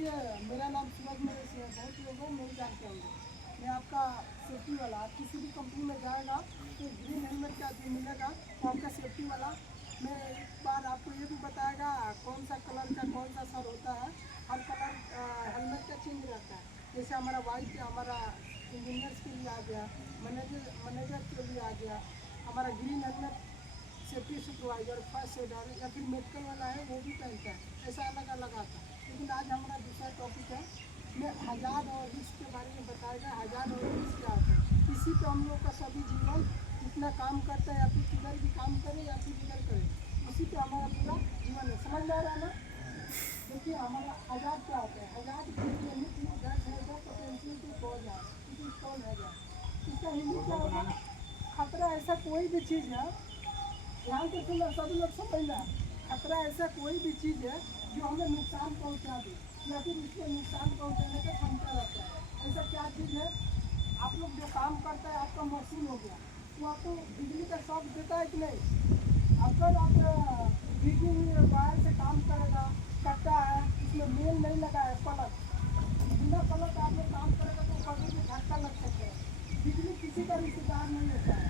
देखिए, मेरा नाम सूरज महेश है। बहुत लोगों नहीं जानते होंगे। मैं आपका सेफ्टी वाला, आप किसी भी कंपनी में जाएगा तो ग्रीन हेलमेट का जो मिलेगा वो आपका सेफ्टी वाला। मैं एक बार आपको ये भी बताएगा कौन सा कलर का कौन सा सर होता है। हर कलर हेलमेट का चेंज रहता है। जैसे हमारा वाइट हमारा इंजीनियर्स के लिए आ गया, मैनेजर के लिए आ गया। हमारा green helmet safety supervisor, first adder या फिर मेडिकल वाला है वो भी पहनता है। ऐसा अलग अलग आता है। लेकिन आज हमारा दूसरा टॉपिक है, मैं हज़ार और रिस्क के बारे में बताएगा। हज़ार और रिस्क क्या होता है, इसी पे हम लोग का सभी जीवन इतना काम करता है, या फिर किधर भी काम करें या फिर इधर करें, इसी पे हमारा पूरा जीवन है। समझ में आ रहा है ना? देखिए, हमारा हज़ार क्या होता है। हज़ार पोटेंशियल टू कॉज है, इट इज कॉल्ड हज़ार। इसका हिंदी क्या होगा? खतरा ऐसा कोई भी चीज़ है, ध्यान से सुनना सभी लोग, समझना। खतरा ऐसा कोई भी चीज़ है जो हमें नुकसान पहुंचा दे या फिर उसको नुकसान पहुंचाने का क्षमता रखता है। ऐसा क्या चीज़ है? आप लोग जो काम करता है, आपका मशीन हो गया, तो आपको बिजली का शॉक देता है कि नहीं? अगर आप बिजली वायर से काम करेगा, करता है, उसमें मेल नहीं लगा है, पलक, बिना पलक आप लोग काम करेगा तो कभी भी झटका लग सकता है। बिजली किसी का रिश्तेदार नहीं होता है।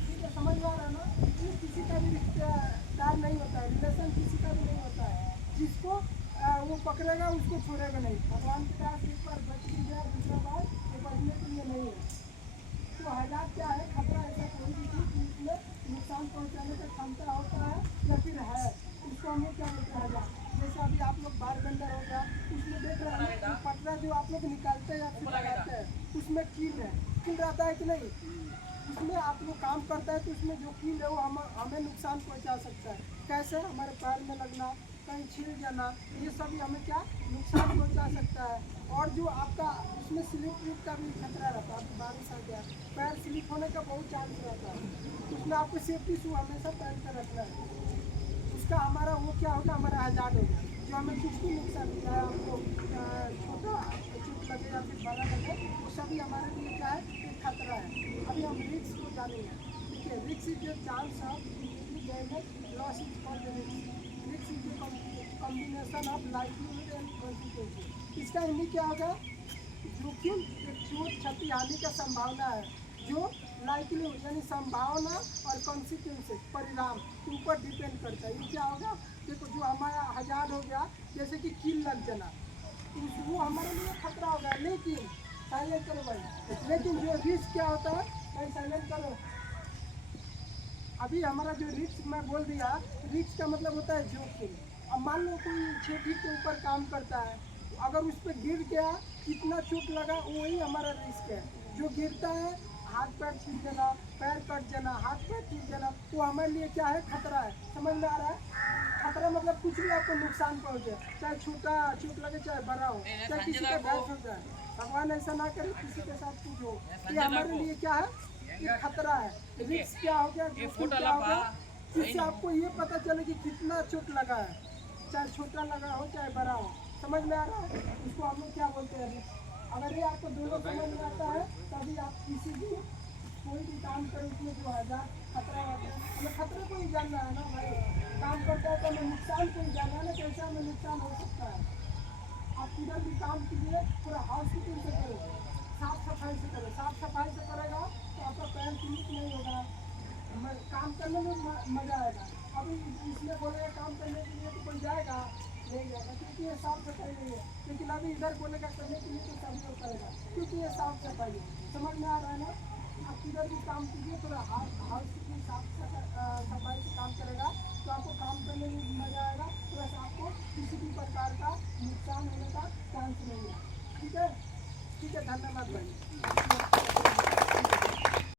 ठीक है, समझ में आ रहा है ना? बिजली किसी का भी रिश्तेदार नहीं होता है, रिलेशन किसी का भी नहीं होता है। जिसको वो पकड़ेगा उसको छोड़ेगा नहीं। भगवान के पास एक बार बच भी जाए, दूसरा बार वो बचने के लिए नहीं है। तो हज़ार क्या है? खतरा ऐसा कोई भी चीज़ जिसमें नुकसान पहुंचाने का क्षमता होता है या फिर है, उसको हम लोग क्या बोलते हैं? हज़ार। जैसे अभी आप लोग बार बेंडर हो गया, उसमें देख रहे हैं पटरा जो आप लोग निकालते हैं या फिर लगाते हैं, उसमें कील है, कील रहता है कि नहीं? उसमें आप लोग काम करता है तो उसमें जो कील है वो हमें नुकसान पहुंचा सकता है। कैसे? हमारे पैर में लगना, कहीं छिल जाना, ये सभी हमें क्या नुकसान पहुंचा सकता है। और जो आपका उसमें स्लिप विप का भी खतरा रहता है। अभी बारिश आ गया, पैर स्लिप होने का बहुत चांस रहता है। उसमें आपको सेफ्टी शू हमेशा पहन कर रखना है। उसका हमारा वो क्या होगा? हमारा आज़ाद होगा, जो हमें कुछ भी नुकसान दिया है, हमको छोटा चोट लगे या फिर बड़ा लगे, वो सभी हमारे लिए क्या है? एक खतरा है। अभी हम रिस्क को जानेंगे। देखिए, risk is the chance of immediately damage, loss is called risk. Risk is the combination of livelihood and consequences. इसका हिंदी क्या होगा? जोखिम, एक चोट, क्षति, हानि का संभावना है, जो लाइवलीहुड यानी संभावना और कॉन्सिक्वेंसेस परिणाम के ऊपर डिपेंड करता है। ये क्या होगा? देखो, जो हमारा हज़ार हो गया, जैसे कि कील लग जाना, वो हमारे लिए खतरा होगा। लेकिन साइलेंट करो भाई। लेकिन जो रिस्क क्या होता है भाई? साइलेंट करो। अभी हमारा जो रिस्क मैं बोल दिया, रिस्क का मतलब होता है जोखिम। अब मान लो कोई 6 फीट के ऊपर काम करता है, तो अगर उस पर गिर गया, कितना चोट लगा, वही हमारा रिस्क है। जो गिरता है, हाथ पैर छूट जाना, पैर कट जाना, हाथ पैर टूट जाना, वो हमारे लिए क्या है? खतरा है। समझ में आ रहा है? खतरा मतलब कुछ भी आपको नुकसान पहुंचे, चाहे छोटा चोट लगे चाहे बड़ा हो, चाहे किसी का डेथ हो जाए, भगवान ऐसा ना करे किसी के साथ कुछ हो, ये हमारे लिए क्या है? ये खतरा है। रिस्क क्या हो गया? जोखिम क्या हो गया? इससे आपको ये पता चले कि कितना चोट लगा है, चाहे छोटा लगा हो चाहे बड़ा हो। समझ में आ रहा है? इसको हम लोग क्या बोलते हैं? रिस्क। अगर ये आपको दोनों समझ में आता है, तभी आप किसी भी कोई भी काम करें, उसमें जो हज़ार खतरा रहता है, हमें खतरे को ही जानना है ना भाई। काम करता है तो हमें नुकसान को ही जानना है ना, कैसे हमें नुकसान हो सकता है। आप किधर भी काम कीजिए, पूरा हाउस कीपिंग से करो, साफ सफाई से करो। साफ सफाई से करेगा तो आपका पैर स्लिप नहीं होगा, काम करने में मजा आएगा। अभी इसमें बोलेगा काम करने के लिए तो कोई जाएगा नहीं जाएगा, क्योंकि ये साफ सफाई नहीं है। लेकिन अभी इधर बोलेगा करने के लिए तो सभी लोग करेगा, क्योंकि ये साफ सफाई है। समझ में आ रहा है ना? आप किधर भी काम कीजिए, थोड़ा हाउस कीपिंग साफ सफाई से काम करेगा तो आपको काम करने में मजा आएगा, प्लस आपको किसी भी प्रकार का नुकसान होने का चांस नहीं है। ठीक है? ठीक है, धन्यवाद भाई।